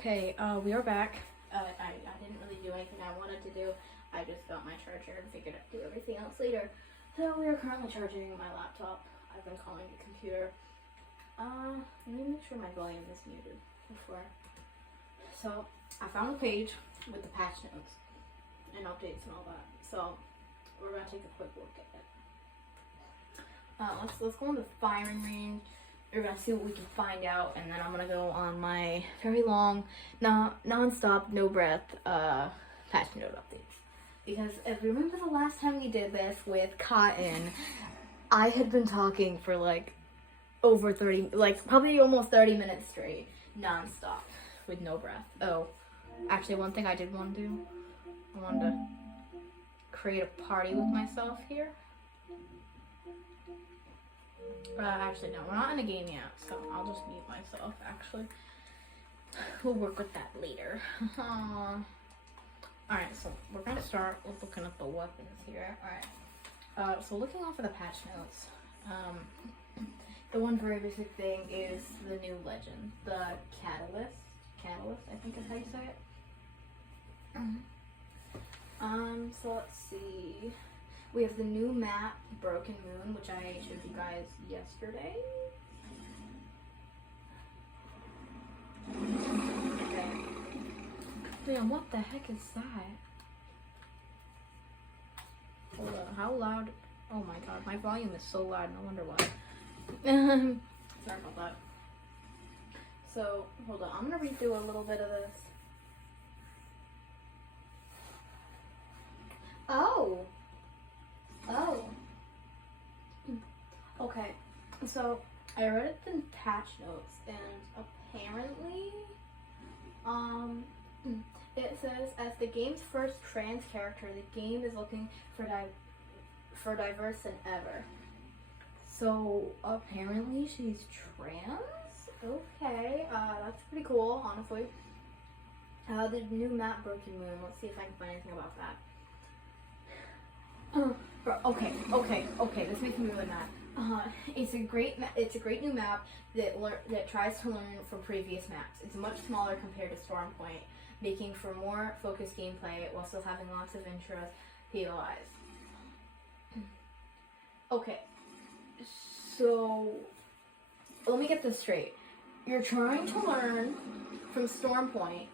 Okay, we are back. I didn't really do anything I wanted to do. I just got my charger and figured I'd do everything else later. So we are currently charging my laptop. I've been calling it computer. Let me make sure my volume is muted before. So I found a page with the patch notes and updates and all that. So we're gonna take a quick look at it. Let's go on the firing range. We're gonna see what we can find out, and then I'm gonna go on my very long, non-stop, no breath patch note updates. Because if you remember the last time we did this with Cotton, I had been talking for like over 30, like probably almost 30 minutes straight, non-stop, with no breath. Oh, actually one thing I did want to do, I wanted to create a party with myself here. Actually, no, we're not in a game yet, so I'll just mute myself, actually. We'll work with that later. Alright, so we're gonna start with looking at the weapons here. Alright, so looking off of the patch notes, the one very basic thing is the new legend, the Catalyst, I think is how you say it. So let's see. We have the new map, Broken Moon, which I showed you guys yesterday. Okay. Man, what the heck is that? Hold on, how loud? Oh my god, my volume is so loud, no wonder why. Sorry about that. So, hold on, I'm gonna read through a little bit of this. Oh! Okay, so I read it in patch notes, and apparently, it says, as the game's first trans character, the game is looking for diverse than ever. So apparently she's trans? Okay, that's pretty cool, honestly. The new map, Broken Moon, let's see if I can find anything about that. Okay, this makes me really mad. It's a great new map that tries to learn from previous maps. It's much smaller compared to Stormpoint, making for more focused gameplay while still having lots of interest POIs. Okay, so let me get this straight. You're trying to learn from Stormpoint,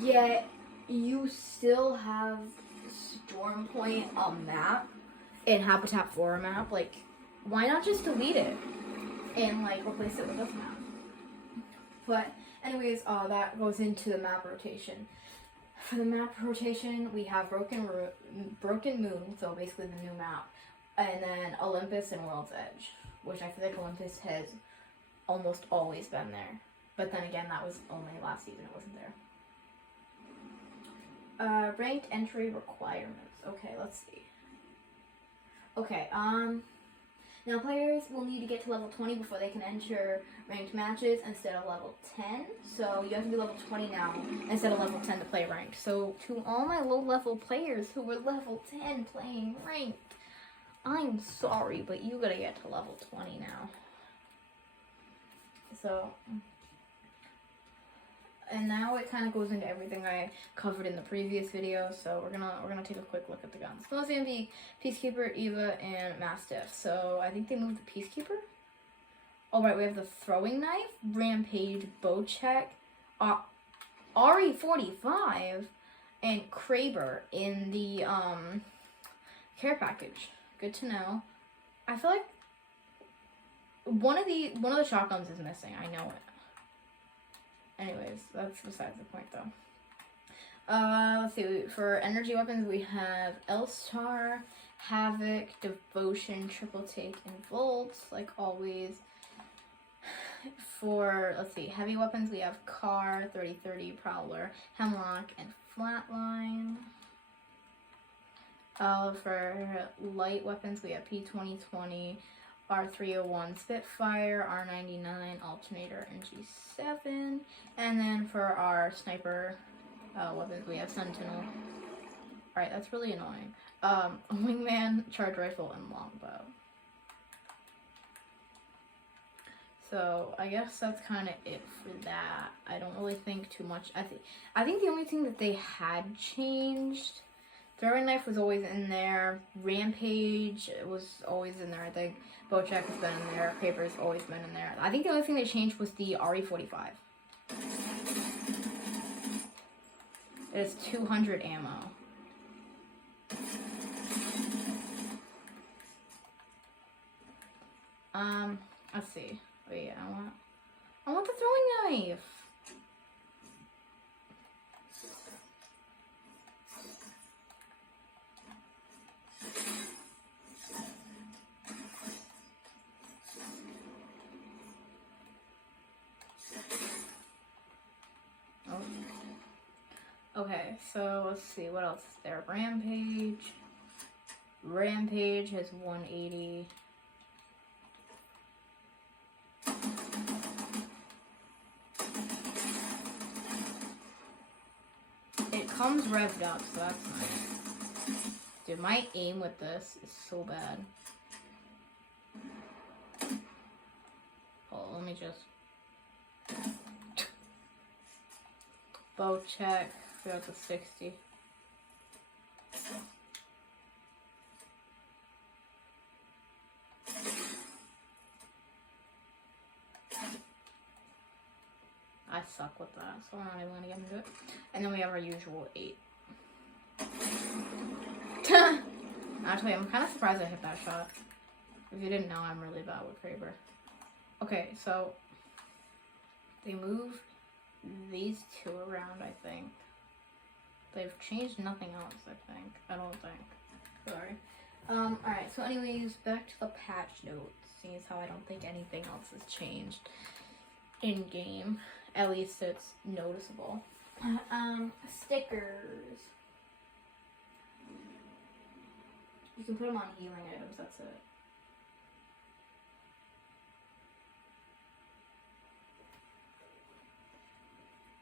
yet you still have Stormpoint a map and Habitat 4 a map. Like, why not just delete it and like replace it with this map? But anyways, that goes into the map rotation. For the map rotation, we have Broken Moon, so basically the new map, and then Olympus and World's Edge, which I feel like Olympus has almost always been there. But then again, that was only last season, it wasn't there. Ranked entry requirements. Okay, let's see. Okay, now players will need to get to level 20 before they can enter ranked matches instead of level 10. So you have to be level 20 now instead of level 10 to play ranked. So to all my low level players who were level 10 playing ranked, I'm sorry, but you gotta get to level 20 now. So, and now it kind of goes into everything I covered in the previous video. So we're gonna take a quick look at the guns. So it's gonna be Peacekeeper, Eva, and Mastiff. So I think they moved the Peacekeeper. All right, we have the throwing knife, Rampage, Bocek, RE45, and Kraber in the care package. Good to know. I feel like one of the shotguns is missing. I know it. Anyways, that's besides the point though. Let's see, for energy weapons we have L-Star, Havoc, Devotion, Triple Take, and Volts, like always. For, let's see, heavy weapons we have Car, 3030, Prowler, Hemlock, and Flatline. For light weapons we have P2020, R301 Spitfire, R99 Alternator, and G7. And then for our sniper weapons, we have Sentinel. Alright, that's really annoying. Wingman, Charge Rifle, and Longbow. So I guess that's kind of it for that. I don't really think too much. I think the only thing that they had changed, throwing knife was always in there. Rampage was always in there. I think Bocheck has been in there. Kraber's always been in there. I think the only thing they changed was the RE45. It has 200 ammo. Let's see. Wait, I want the throwing knife. Oh. Okay, so let's see what else is there. Rampage. Rampage has 180. It comes revved up, so that's nice. Dude, my aim with this is so bad. Oh, let me just... Bow check. We got the 60. I suck with that, so I'm not even gonna get into it. And then we have our usual 8. Actually, I'm kind of surprised I hit that shot. If you didn't know, I'm really bad with Kraber. Okay, so they moved these two around, I think. They've changed nothing else, I think. I don't think. Sorry. Alright, so anyways, back to the patch notes. Seeing as how I don't think anything else has changed in game. At least it's noticeable. Stickers. You can put them on healing items, that's it.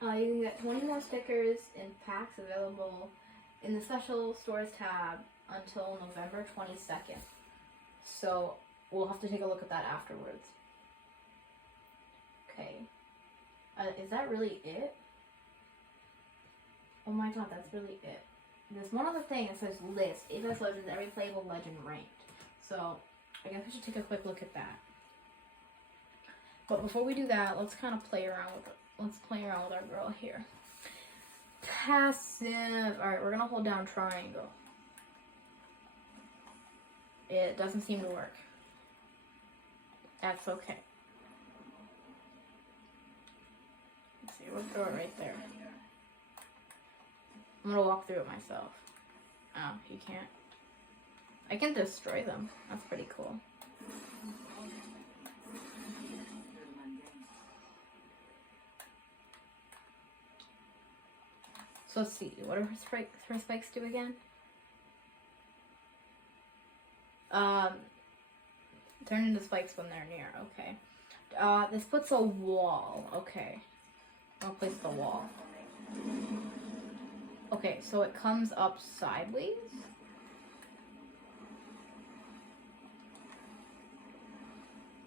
You can get 20 more stickers in packs available in the special stores tab until November 22nd. So we'll have to take a look at that afterwards. Okay. Is that really it? Oh my god, that's really it. There's one other thing that says list. Apex Legends, every playable legend ranked. So I guess we should take a quick look at that. But before we do that, let's kind of play around with it. Let's play around with our girl here. Passive. Alright, we're gonna hold down triangle. It doesn't seem to work. That's okay. Let's see, we'll throw it right there. I'm gonna walk through it myself. Oh, you can't. I can destroy them. That's pretty cool. So let's see, what do her spikes do again? Turn into spikes when they're near, okay. This puts a wall, okay. I'll place the wall. Okay, so it comes up sideways?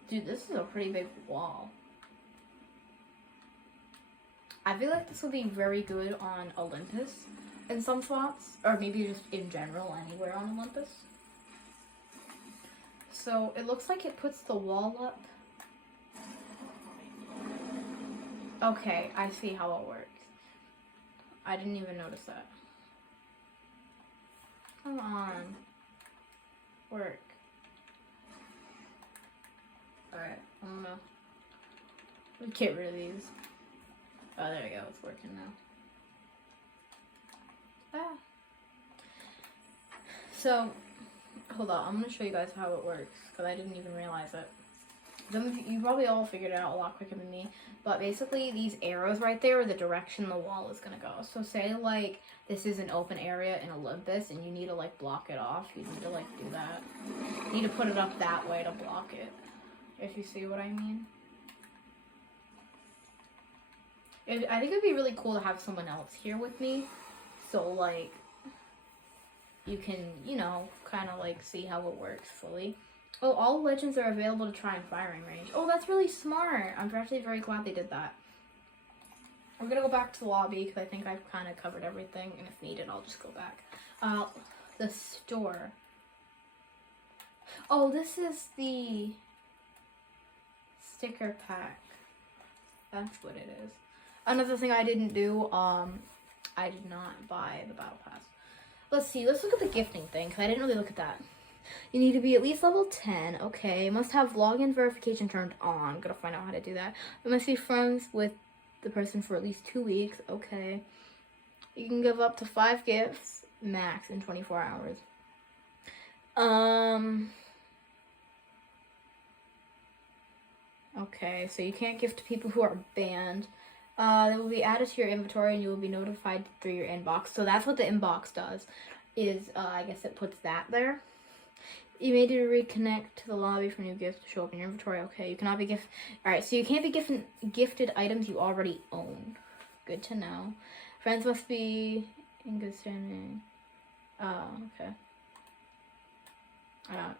Dude, this is a pretty big wall. I feel like this will be very good on Olympus in some spots, or maybe just in general anywhere on Olympus. So it looks like it puts the wall up. Okay, I see how it works. I didn't even notice that. Come on. Work. Alright, I'm gonna get rid of these. Oh, there we go. It's working now. Ah. So, hold on. I'm going to show you guys how it works, because I didn't even realize it. You probably all figured it out a lot quicker than me. But basically, these arrows right there are the direction the wall is going to go. So say, like, this is an open area in Olympus, and you need to, like, block it off. You need to, like, do that. You need to put it up that way to block it. If you see what I mean. I think it would be really cool to have someone else here with me. So, like, you can, you know, kind of, like, see how it works fully. Oh, all legends are available to try in firing range. Oh, that's really smart. I'm actually very glad they did that. We're gonna go back to the lobby because I think I've kind of covered everything, and if needed, I'll just go back. The store. Oh, this is the sticker pack. That's what it is. Another thing I didn't do, I did not buy the battle pass. Let's see, let's look at the gifting thing, because I didn't really look at that. You need to be at least level 10, okay. Must have login verification turned on. Gotta find out how to do that. You must be friends with the person for at least 2 weeks, okay. You can give up to 5 gifts, max, in 24 hours. Okay, so you can't gift to people who are banned. They will be added to your inventory and you will be notified through your inbox. So that's what the inbox does, is I guess it puts that there. You may need to reconnect to the lobby for new gifts to show up in your inventory. Okay, you cannot be Alright, so you can't be gifted items you already own. Good to know. Friends must be in good standing. Oh, okay.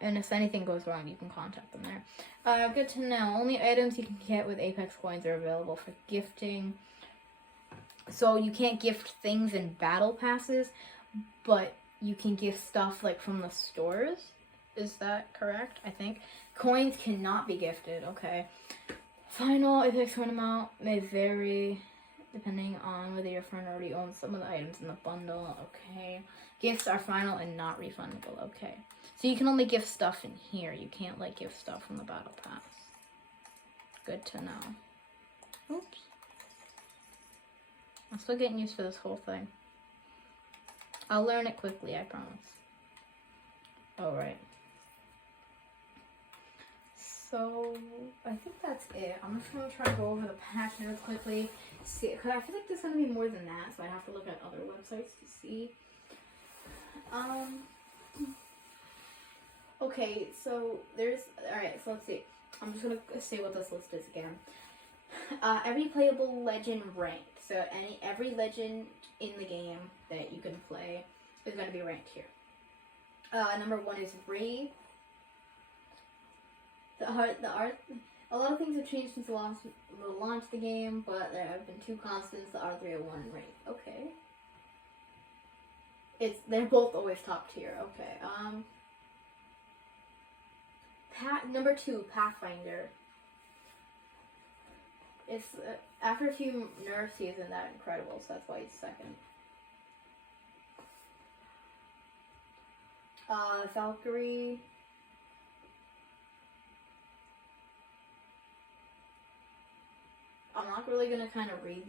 And if anything goes wrong, you can contact them there. Good to know. Only items you can get with Apex coins are available for gifting. So you can't gift things in battle passes, but you can gift stuff like from the stores. Is that correct? I think. Coins cannot be gifted. Okay. Final Apex coin amount may vary depending on whether your friend already owns some of the items in the bundle. Okay. Gifts are final and not refundable. Okay. So you can only gift stuff in here. You can't like gift stuff from the battle pass. Good to know. Oops. I'm still getting used to this whole thing. I'll learn it quickly, I promise. Alright. So, I think that's it. I'm just going to try to go over the patch notes quickly. See, because I feel like there's going to be more than that, so I have to look at other websites to see. Okay, so alright, so let's see. I'm just going to say what this list is again. Every playable legend ranked. So every legend in the game that you can play is going to be ranked here. Number 1 is Wraith. A lot of things have changed since the launch of the game, but there have been 2 constants, the R301 and Wraith. Okay. They're both always top tier. Okay. Number 2, Pathfinder. It's after a few nerfs, he isn't that incredible, so that's why he's second. Valkyrie. I'm not really gonna kind of read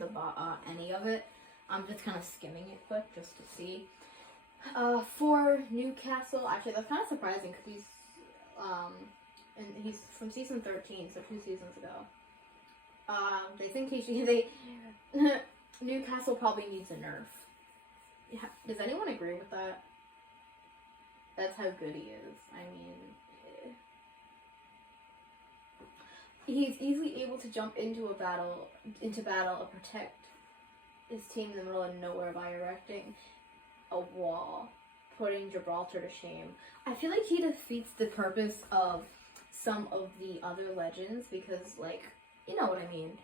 any of it. I'm just kind of skimming it quick just to see. For Newcastle, actually that's kind of surprising because he's from season 13, so 2 seasons ago. They think Newcastle probably needs a nerf. Yeah, does anyone agree with that? That's how good he is. I mean, he's easily able to jump into battle and protect his team in the middle of nowhere by erecting a wall, putting Gibraltar to shame. I feel like he defeats the purpose of some of the other legends because, like, you know what I mean.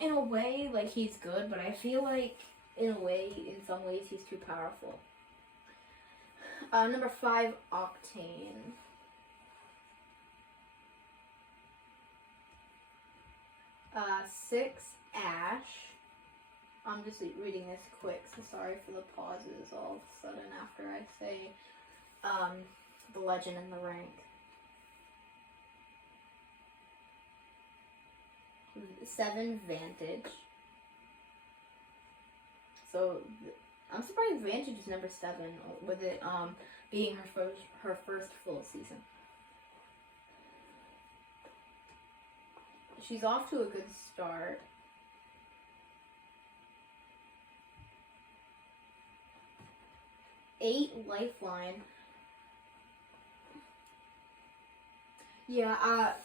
In a way, like, he's good, but I feel like, in some ways, he's too powerful. Number 5, Octane. 6, Ash. I'm just reading this quick, so sorry for the pauses all of a sudden after I say the legend and the rank. 7, Vantage. So I'm surprised Vantage is number 7, with it being her first full season. She's off to a good start. 8, Lifeline. Yeah,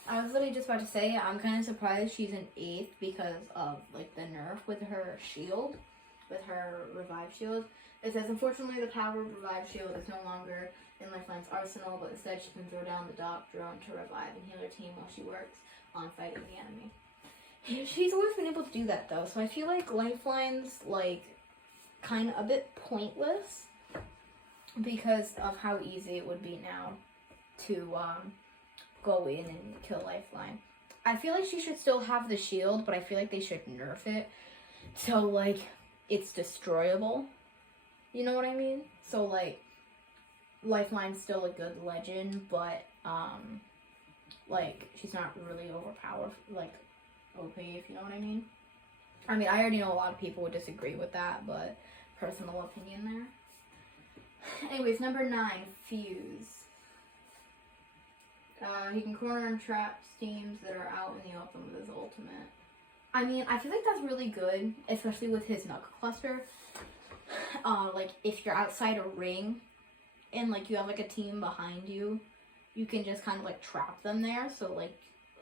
I was literally just about to say, I'm kind of surprised she's an 8th because of, like, the nerf with her shield. with her revive shield. It says, unfortunately, the power of revive shield is no longer in Lifeline's arsenal, but instead she can throw down the dock drone to revive and heal her team while she works on fighting the enemy. She's always been able to do that, though, so I feel like Lifeline's, like, kind of a bit pointless because of how easy it would be now to go in and kill Lifeline. I feel like she should still have the shield, but I feel like they should nerf it so, like, it's destroyable. You know what I mean? So, like, Lifeline's still a good legend, but, like, she's not really overpowered, like, OP, if you know what I mean. I mean, I already know a lot of people would disagree with that, but personal opinion there. Anyways, number 9, Fuse. He can corner and trap teams that are out in the open with his ultimate. I mean, I feel like that's really good, especially with his knuckle cluster. Like, if you're outside a ring and, like, you have, like, a team behind you, you can just kind of, like, trap them there so, like,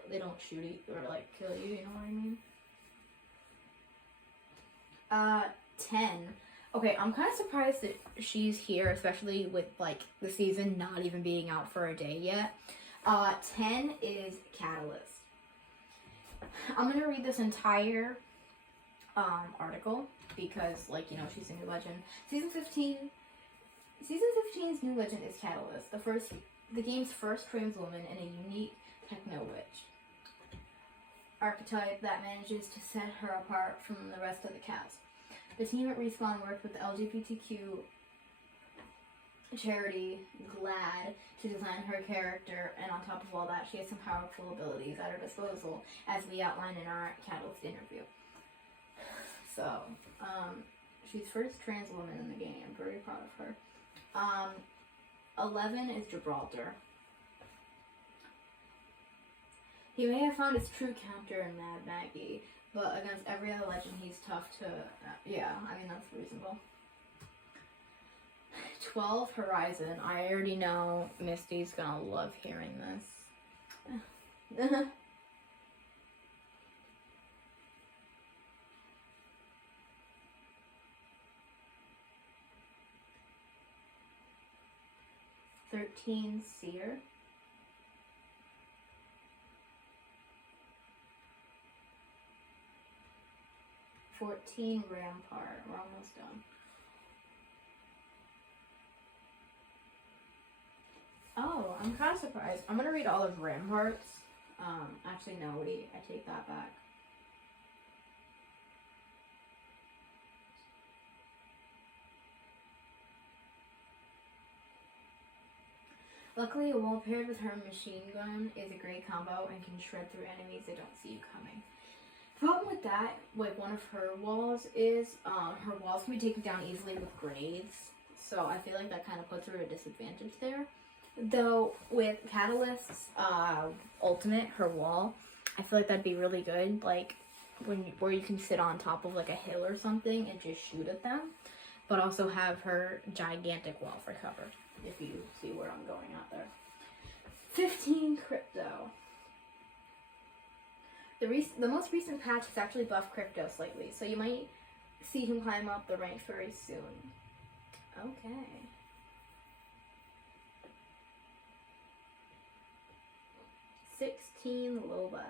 they don't shoot you or, like, kill you, you know what I mean? 10. Okay, I'm kind of surprised that she's here, especially with, like, the season not even being out for a day yet. 10 is Catalyst. I'm gonna read this entire article because, like, you know, she's a new legend. Season 15's new legend is Catalyst, the game's first trans woman and a unique techno witch archetype that manages to set her apart from the rest of the cast. The team at Respawn worked with the LGBTQ charity GLAD to design her character, and on top of all that, she has some powerful abilities at her disposal, as we outlined in our Catalyst interview. So, she's first trans woman in the game. I'm very proud of her. 11 is Gibraltar. He may have found his true counter in Mad Maggie, but against every other legend, he's tough to... yeah, I mean, that's reasonable. 12, Horizon. I already know Misty's gonna love hearing this. 13, Seer. 14, Rampart. We're almost done. Oh, I'm kind of surprised. I'm going to read all of Rampart's. Actually, no, wait. I take that back. Luckily, a wall paired with her machine gun is a great combo and can shred through enemies that don't see you coming. The problem with that, like one of her walls is, her walls can be taken down easily with grenades. So I feel like that kind of puts her at a disadvantage there. Though with Catalyst's ultimate, her wall, I feel like that'd be really good. Like where you can sit on top of like a hill or something and just shoot at them, but also have her gigantic wall for cover. If you see where I'm going out there. 15, Crypto. The most recent patch has actually buffed Crypto slightly, so you might see him climb up the ranks very soon. Okay. 16, Loba.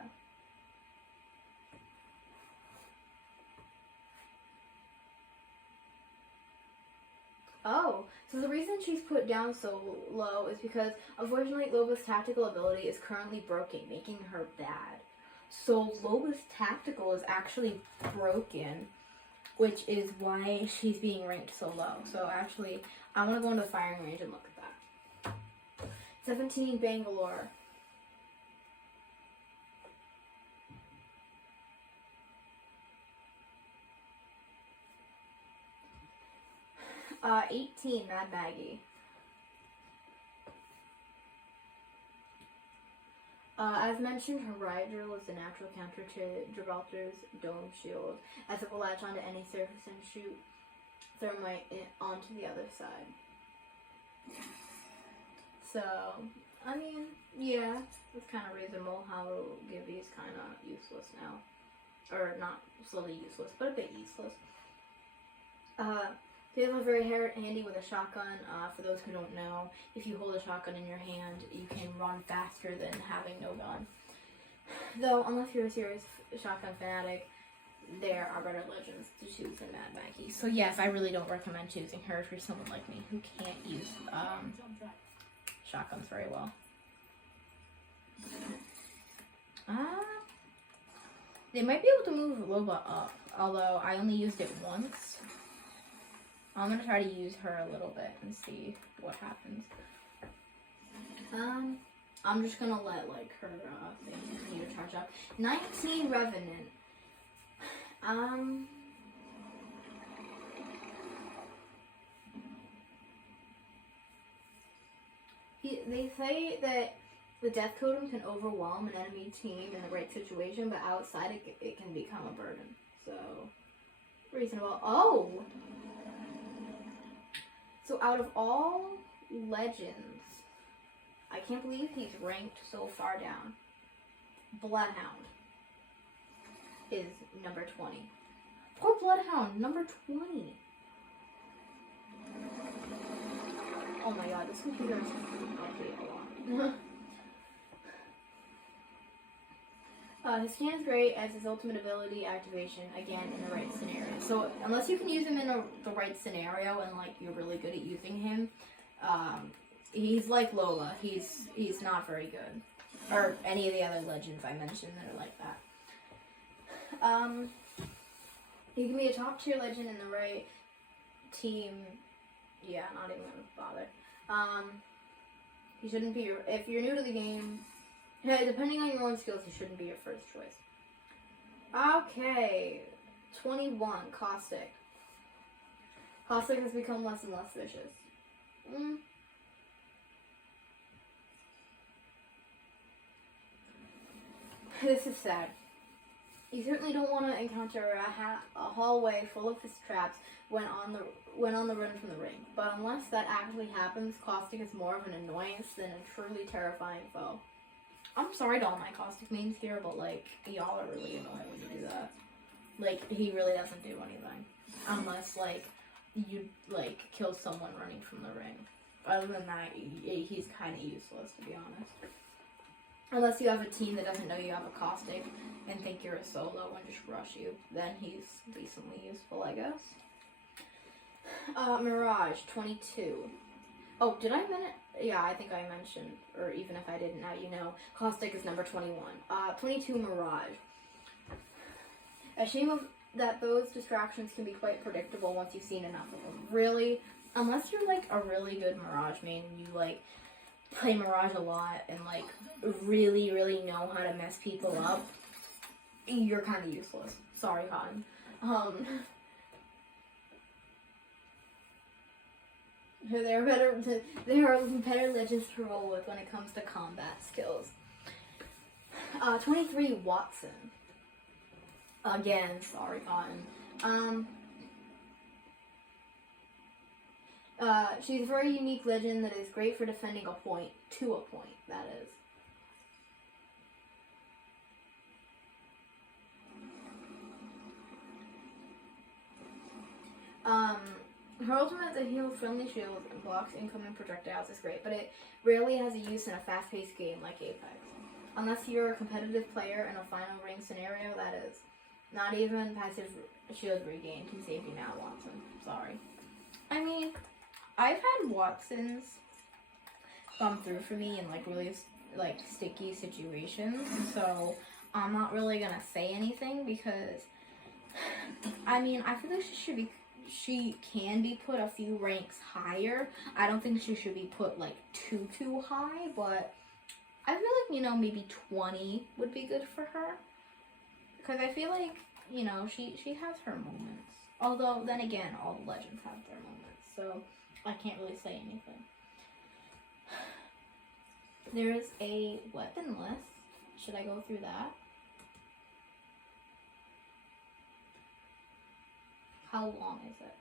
Oh, so the reason she's put down so low is because, unfortunately, Loba's tactical ability is currently broken, making her bad. So Loba's tactical is actually broken, which is why she's being ranked so low. So actually, I want to go into the firing range and look at that. 17, Bangalore. 18, Mad Maggie. As mentioned, her riot drill is the natural counter to Gibraltar's dome shield, as it will latch onto any surface and shoot thermite onto the other side. So, I mean, yeah, it's kind of reasonable how Gibby's kind of useless now. Or not slowly useless, but a bit useless. They are very handy with a shotgun. For those who don't know, if you hold a shotgun in your hand, you can run faster than having no gun. Though, unless you're a serious shotgun fanatic, there are better legends to choose than Mad Maggie. So yes, I really don't recommend choosing her if you're someone like me who can't use shotguns very well. They might be able to move Loba up, although I only used it once. I'm gonna try to use her a little bit and see what happens. I'm just gonna let like her thing continue to charge up. 19 Revenant. They say that the Death Totem can overwhelm an enemy team in the right situation, but outside it can become a burden. So, reasonable. Oh! So out of all legends, I can't believe he's ranked so far down. Bloodhound is number 20. Poor Bloodhound, number 20. Oh my god, this computer is updated a lot. His scan is great as his ultimate ability activation, again, in the right scenario. So, unless you can use him in the right scenario and, like, you're really good at using him, he's like Lola. He's not very good. Or any of the other legends I mentioned that are like that. He can be a top tier legend in the right team. Yeah, not even gonna bother. He shouldn't be your, if you're new to the game, depending on your own skills, he shouldn't be your first choice. Okay, 21, Caustic. Caustic has become less and less vicious. This is sad. You certainly don't want to encounter a hallway full of fist traps when on the run from the ring. But unless that actually happens, Caustic is more of an annoyance than a truly terrifying foe. I'm sorry to all my Caustic memes here, but like, y'all are really annoying when you do that. Like, he really doesn't do anything. Unless, like, you, like, kill someone running from the ring. Other than that, he's kind of useless, to be honest. Unless you have a team that doesn't know you have a Caustic and think you're a solo and just rush you, then he's decently useful, I guess. Mirage, 22. Oh, did I mention? Yeah, I think I mentioned, or even if I didn't, now you know. Caustic is number 21. 22, Mirage. A shame that those distractions can be quite predictable once you've seen enough of them. Really, unless you're like a really good Mirage main, you like play Mirage a lot and like really, really know how to mess people up, you're kind of useless. Sorry, Cotton. There are better legends to roll with when it comes to combat skills. 23, Watson. Again, sorry, Cotton. She's a very unique legend that is great for defending a point, to a point, that is. Her ultimate that heals friendly shields and blocks incoming projectiles is great, but it rarely has a use in a fast-paced game like Apex. Unless you're a competitive player in a final ring scenario, that is. Not even passive shield regain can save you now, Watson. Sorry. I mean, I've had Watsons come through for me in like really like sticky situations, so I'm not really gonna say anything because I mean I feel like she can be put a few ranks higher. I don't think she should be put like too high, but I feel like, you know, maybe 20 would be good for her. Because I feel like, you know, she has her moments. Although, then again, all the legends have their moments. So, I can't really say anything. There is a weapon list. Should I go through that? How long is it?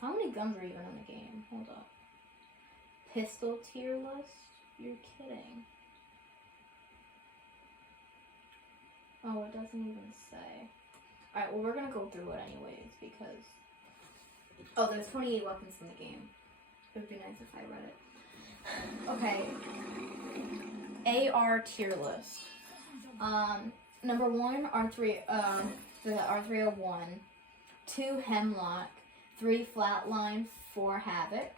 How many guns are even in the game? Hold up. Pistol tier list? You're kidding. Oh, it doesn't even say. Alright, well, we're gonna go through it anyways, because Oh, there's 28 weapons in the game. It would be nice if I read it. Okay. AR tier list. Number 1, R3, the R301. 2, Hemlock. 3, Flatline. 4, Havoc.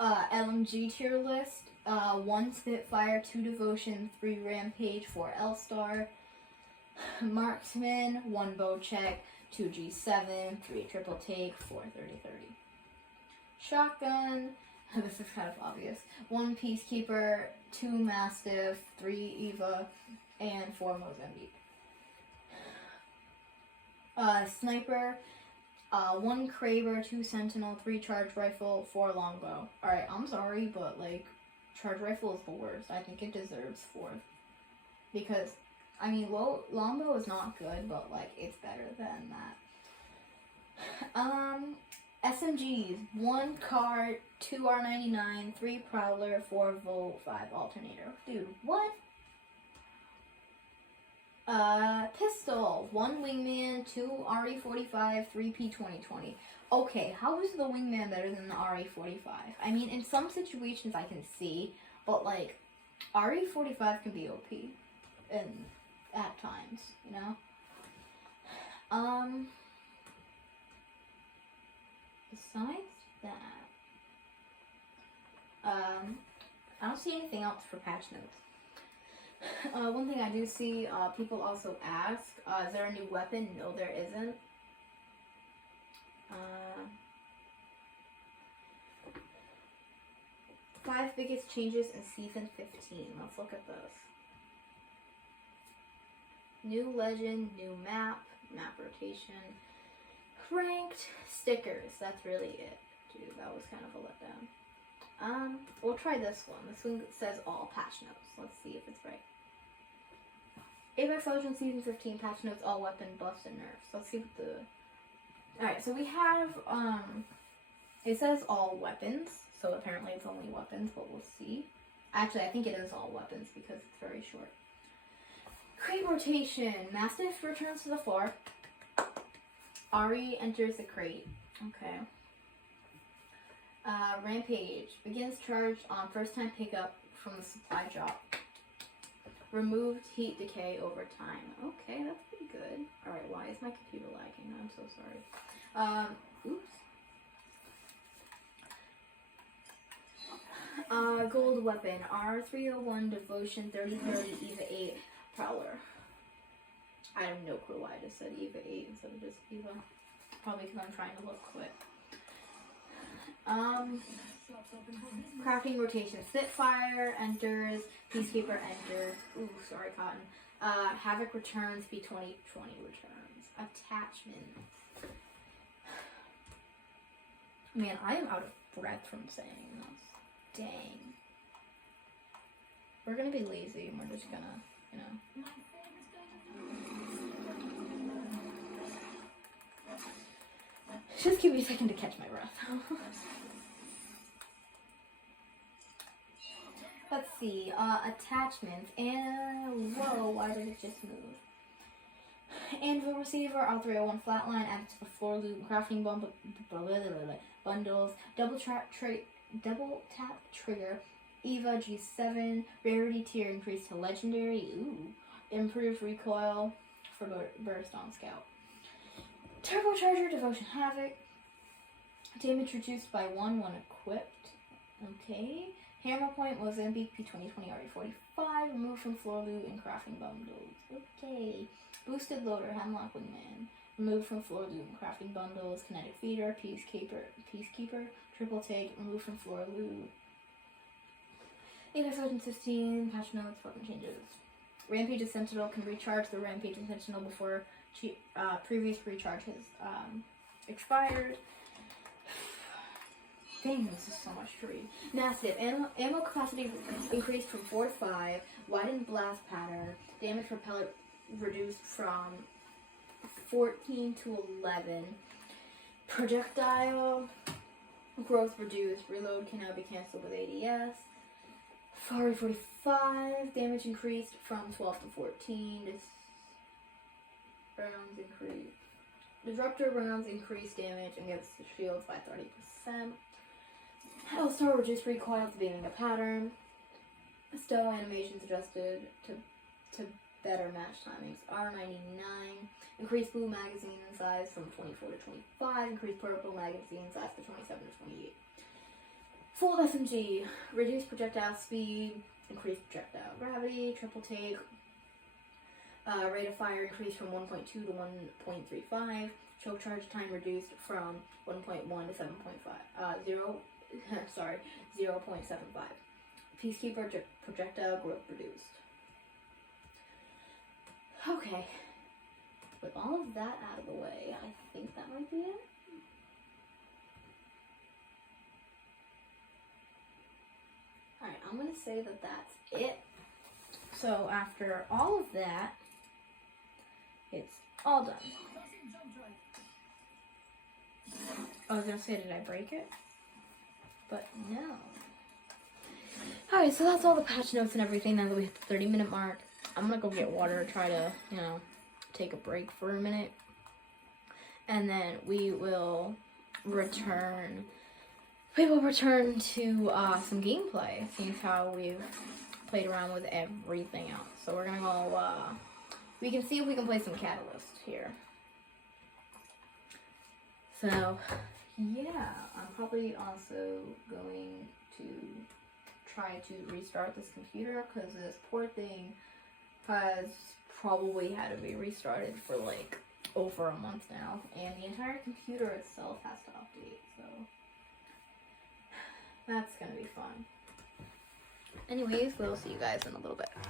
LMG tier list. 1, Spitfire. 2, Devotion. 3, Rampage. 4, L-Star. Marksman. 1, Bowcheck. 2, G7. 3, Triple Take. 4, 30-30. Shotgun. This is kind of obvious. 1, Peacekeeper. 2, Mastiff. 3, Eva. And 4, Mozambique. Sniper. 1, Kraber. 2, Sentinel. 3, Charge Rifle. 4, Longbow. Alright, I'm sorry, but like, Charge Rifle is the worst. I think it deserves 4th. Because, I mean, Longbow is not good, but like, it's better than that. SMGs. 1, Cart. 2, R99. 3, Prowler. 4, Volt. 5, Alternator. Dude, what? Pistol. 1, Wingman. 2, RE45. 3, P2020. Okay, how is the Wingman better than the RE45? I mean, in some situations I can see, but like, RE45 can be OP. At times, you know? Besides that, I don't see anything else for patch notes. One thing I do see, people also ask, is there a new weapon? No, there isn't. 5 biggest changes in Season 15. Let's look at those. New legend, new map rotation, ranked, stickers. That's really it. Dude, that was kind of a letdown. We'll try this one. This one says all patch notes. Let's see if it's right. Apex Legends Season 15 patch notes, all weapon buffs and nerfs. Let's see what the... Alright, so we have, it says all weapons, so apparently it's only weapons, but we'll see. Actually, I think it is all weapons because it's very short. Crate rotation. Mastiff returns to the floor. Ari enters the crate. Okay. Rampage. Begins charge on first time pickup from the supply drop. Removed heat decay over time. Okay, that's pretty good. Alright, why is my computer lagging? I'm so sorry. Oops. Gold weapon. R301 Devotion 3030 Eva 8 Prowler. I have no clue why I just said Eva 8 instead of just Eva. Probably because I'm trying to look quick. Crafting rotation. Spitfire enters. Peacekeeper enters. Ooh, sorry, Cotton. Havoc returns. P2020 returns. Attachment. Man, I am out of breath from saying this. Dang. We're gonna be lazy and we're just gonna, you know. Just give me a second to catch my breath. Let's see, attachments, and whoa, why did it just move? Anvil receiver, R301 flatline, adds to the floor loop, crafting bundles, double tap trigger, Eva G7, rarity tier increased to legendary, ooh, improved recoil for burst on scout. Turbocharger, Devotion Havoc, damage reduced by 1 when equipped, okay. Hammer point was Mozambique P2020 RE45, removed from floor loot and crafting bundles. Okay. Boosted loader, Hemlock Wingman, removed from floor loot and crafting bundles, kinetic feeder, peacekeeper, triple take, removed from floor loot. Apex Legends 15, patch notes, weapon changes. Rampage's Sentinel can recharge the Rampage and Sentinel before previous recharge has expired. Dang, this is so much to read. Massive. Ammo capacity increased from 4 to 5. Widened blast pattern. Damage per pellet reduced from 14 to 11. Projectile growth reduced. Reload can now be cancelled with ADS. Fari 45. Damage increased from 12 to 14. This rounds increased. Disruptor rounds increase damage against shields by 30%. Hellstar reduced recoil at the beginning of pattern. Stow animations adjusted to better match timings. R99. Increased blue magazine size from 24 to 25. Increased purple magazine size from 27 to 28. Full SMG. Reduced projectile speed. Increased projectile gravity. Triple take. Rate of fire increased from 1.2 to 1.35. Choke charge time reduced from 1.1 to 7.5. 0.75. Peacekeeper projectile growth reduced. Okay. With all of that out of the way, I think that might be it. Alright, I'm going to say that that's it. So after all of that, it's all done. I was going to say, did I break it? But no. Alright, so that's all the patch notes and everything. Now that we hit the 30-minute mark, I'm going to go get water, try to, take a break for a minute. And then we will return to some gameplay, seeing how we've played around with everything else. So we're going to go, we can see if we can play some Catalyst here. So, yeah, I'm probably also going to try to restart this computer because this poor thing has probably had to be restarted for like over a month now, and the entire computer itself has to update, so that's gonna be fun. Anyways, we'll see you guys in a little bit.